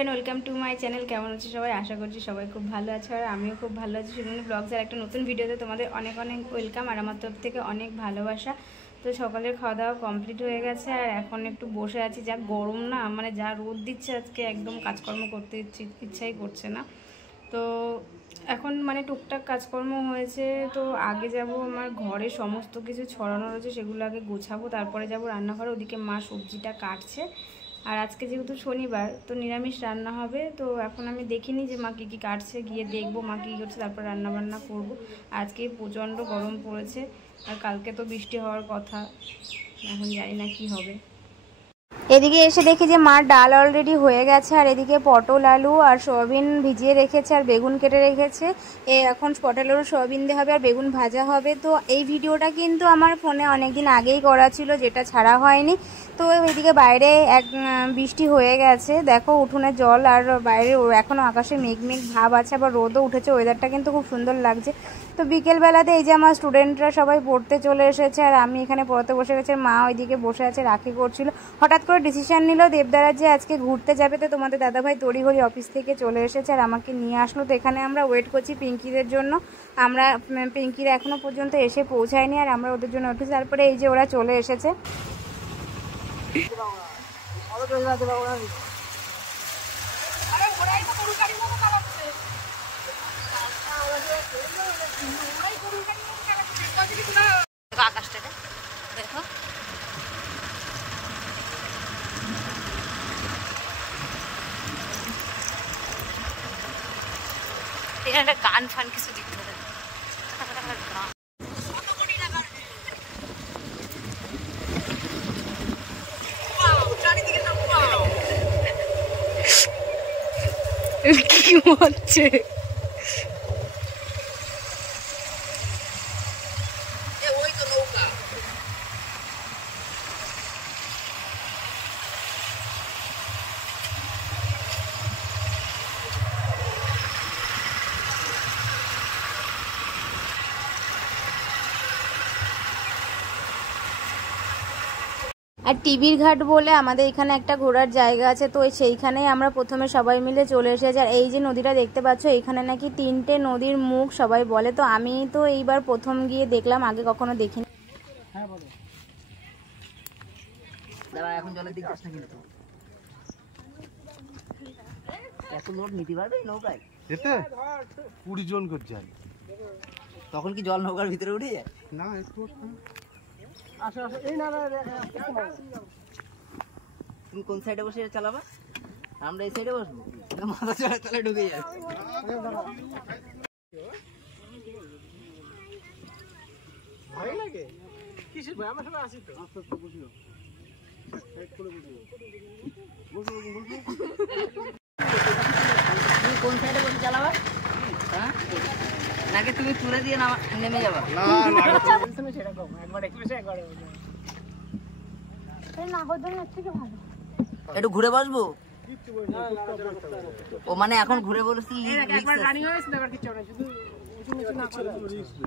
Everyone, welcome to my channel. কেমন আছো সবাই? আশা করছি সবাই খুব ভালো আছে আর আমিও খুব ভালো আছি। সুন্দর ব্লগসের একটা নতুন ভিডিওতে তোমাদের অনেক অনেক ওয়েলকাম আর আমার তরফ থেকে অনেক ভালোবাসা। তো সকালের খাওয়া দাওয়া কমপ্লিট হয়ে গেছে আর এখন একটু বসে আছি। যা গরম না, মানে যা রোদ দিচ্ছে আজকে, একদম কাজকর্ম করতে ইচ্ছাই করছে না। তো এখন মানে টুকটাক কাজকর্ম হয়েছে। তো আগে যাব আমার ঘরে সমস্ত কিছু ছড়ানো রয়েছে, সেগুলো আগে গোছাবো, তারপরে যাব রান্নাঘরে। ওদিকে মা সবজিটা কাটছে আর আজকে যেহেতু শনিবার তো নিরামিষ রান্না হবে। তো এখন আমি দেখিনি যে মা কী কী কাটছে, গিয়ে দেখবো মা কী করছে, তারপর রান্না বান্না করবো। আজকে প্রচণ্ড গরম পড়েছে আর কালকে তো বৃষ্টি হওয়ার কথা, এখন জানি না কি হবে। এদিকে এসে দেখি যে মার ডাল অলরেডি হয়ে গেছে আর এদিকে পটল আলু আর সয়াবিন ভিজিয়ে রেখেছে আর বেগুন কেটে রেখেছে। এখন পটল আলু সয়াবিন দিয়ে হবে আর বেগুন ভাজা হবে। তো এই ভিডিওটা কিন্তু আমার ফোনে অনেকদিন আগেই করা ছিল, যেটা ছাড়া হয়নি। তো এদিকে বাইরে বৃষ্টি হয়ে গেছে, দেখো উঠোনে জল আর বাইরে এখনও আকাশে মেঘ ভাব আছে, আবার রোদও উঠেছে। ওয়েদারটা কিন্তু খুব সুন্দর লাগছে। তো বিকেলবেলাতে এই যে আমার স্টুডেন্টরা সবাই পড়তে চলে এসেছে আর আমি এখানে পড়তে বসে গেছি। মা ওইদিকে বসে আছে, রাখি করছিল। হঠাৎ করে ডিসিশন নিল দেবদারা যে আজকে ঘুরতে যাবে। তো তোমাদের দাদাভাই তড়িঘড়ি অফিস থেকে চলে এসেছে আর আমাকে নিয়ে আসলো। তো এখানে আমরা ওয়েট করছি পিঙ্কিদের জন্য। পিঙ্কিরা এখনো পর্যন্ত এসে পৌঁছায়নি আর আমরা ওদের জন্য উঠেছি। তারপরে এই যে ওরা চলে এসেছে। আকাশটাকে দেখো, এখানে একটা গান ফান কিছু দিতে হবে। কি হচ্ছে? আর টিভির ঘাট বলে আমাদের এখানে একটা ঘোরার জায়গা আছে, তো সেইখানেই আমরা প্রথমে সবাই মিলে চলে এসেছি। আর এই যে নদীটা দেখতে পাচ্ছ, এখানে নাকি 3টে নদীর মুখ সবাই বলে। তো আমি তো এইবার প্রথম গিয়ে দেখলাম, আগে কখনো দেখিনি। হ্যাঁ বলো দাদা, এখন জলের দিক যাস না কিন্তু। এত লোড নিতে পারবে নৌকায়? এতে 20 জন করে যায়। তখন কি জল নৌকার ভিতরে উঠে যায়? না, একটু আসো আসো। এই না না, তুমি কোন সাইডে বসে চালাবা? আমরা এই সাইডে বসবো, মাথা চড়ে তাহলে ঢুকে যাবে। ভালো লাগে কিসের ভাই? আমরা সবাই আসি তো। আস্তে আস্তে বসিও, সাইড করে বসিও। বসো বসো। তুমি কোন সাইডে বসে চালাবা? হ্যাঁ, নাকি তুমি তুলে দিয়ে নেমে যাবা? না না, সেরকম একবার একবারে না হওয়ার জন্য থেকে ভালো একটু ঘুরে বসবো। ও মানে এখন ঘুরে বসছি, একবার রানিং হয়ে গেছে, আবার কিছু না, শুধু উঁচু নিচু না করে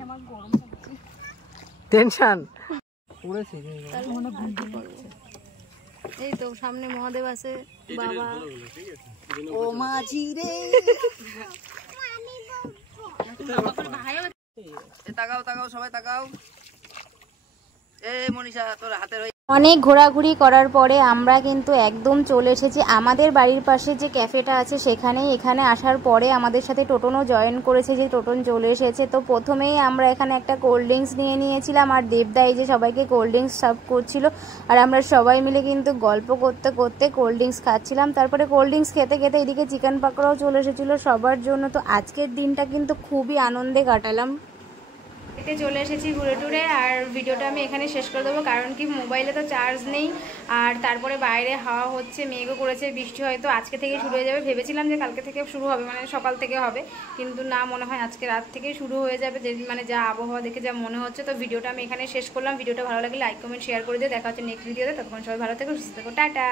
আমার গরম লাগছে, টেনশন পড়েছে। তার মনে ঘুরতে পড়ছে। এই তো সামনে মহাদেব আছে বাবা। ও মাঝি রে, তাকাও তাকাও সবাই তাকাও। এ মনীষা, তোর হাতের অনেক ঘোরাঘুরি করার পরে আমরা কিন্তু একদম চলে এসেছি আমাদের বাড়ির পাশে যে ক্যাফেটা আছে সেখানেই। এখানে আসার পরে আমাদের সাথে টোটনও জয়েন করেছে, যে টোটন চলে এসেছে। তো প্রথমেই আমরা এখানে একটা কোল্ড ড্রিঙ্কস নিয়ে নিয়েছিলাম আর দেবদা এই যে সবাইকে কোল্ড ড্রিঙ্কস সার্ভ করছিল আর আমরা সবাই মিলে কিন্তু গল্প করতে করতে কোল্ড ড্রিঙ্কস খাচ্ছিলাম। তারপরে কোল্ড ড্রিঙ্কস খেতে খেতে এদিকে চিকেন পাকোড়াও চলে এসেছিলো সবার জন্য। তো আজকের দিনটা কিন্তু খুবই আনন্দে কাটালাম। এতে চলে এসেছি ঘুরে টুরে আর ভিডিওটা আমি এখানে শেষ করে দেবো, কারণ কি মোবাইলে তো চার্জ নেই আর তারপরে বাইরে হাওয়া হচ্ছে, মেঘও করেছে, বৃষ্টি হয়তো আজকে থেকে শুরু হয়ে যাবে। ভেবেছিলাম যে কালকে থেকে শুরু হবে, মানে সকাল থেকে হবে, কিন্তু না, মনে হয় আজকে রাত থেকেই শুরু হয়ে যাবে, যে মানে যা আবহাওয়া দেখে যা মনে হচ্ছে। তো ভিডিওটা আমি এখানে শেষ করলাম। ভিডিওটা ভালো লাগলে লাইক কমেন্ট শেয়ার করে দিয়ে দেখা হচ্ছে নেক্সট ভিডিওতে। ততক্ষণ সবাই ভালো থেকো, সুস্থ থেকো, টাটা।